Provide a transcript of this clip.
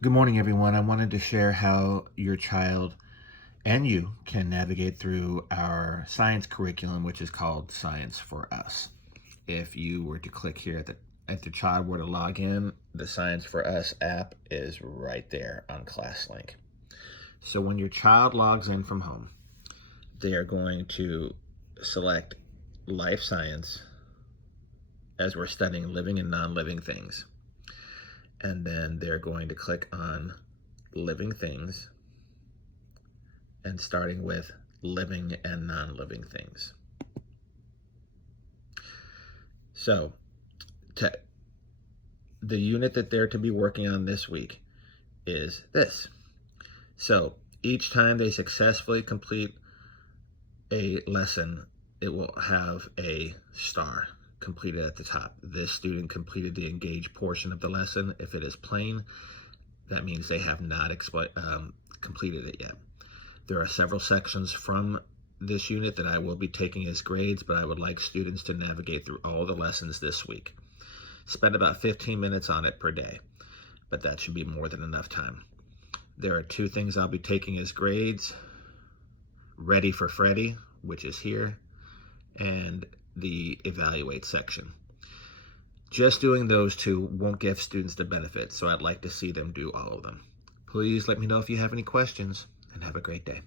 Good morning, everyone. I wanted to share how your child and you can navigate through our science curriculum, which is called Science4Us. If you were to click here at the child were to log in, the Science4Us app is right there on ClassLink. So when your child logs in from home, they are going to select life science as we're studying living and non-living things. And then they're going to click on living things and starting with living and non-living things. So the unit that they're to be working on this week is this. So each time they successfully complete a lesson, it will have a star completed at the top. This student completed the engaged portion of the lesson. If it is plain, that means they have not completed it yet. There are several sections from this unit that I will be taking as grades, but I would like students to navigate through all the lessons this week. Spend about 15 minutes on it per day, but that should be more than enough time. There are two things I'll be taking as grades: Ready for Freddy, which is here, and the Evaluate section. Just doing those two won't give students the benefit, so I'd like to see them do all of them. Please let me know if you have any questions, and have a great day.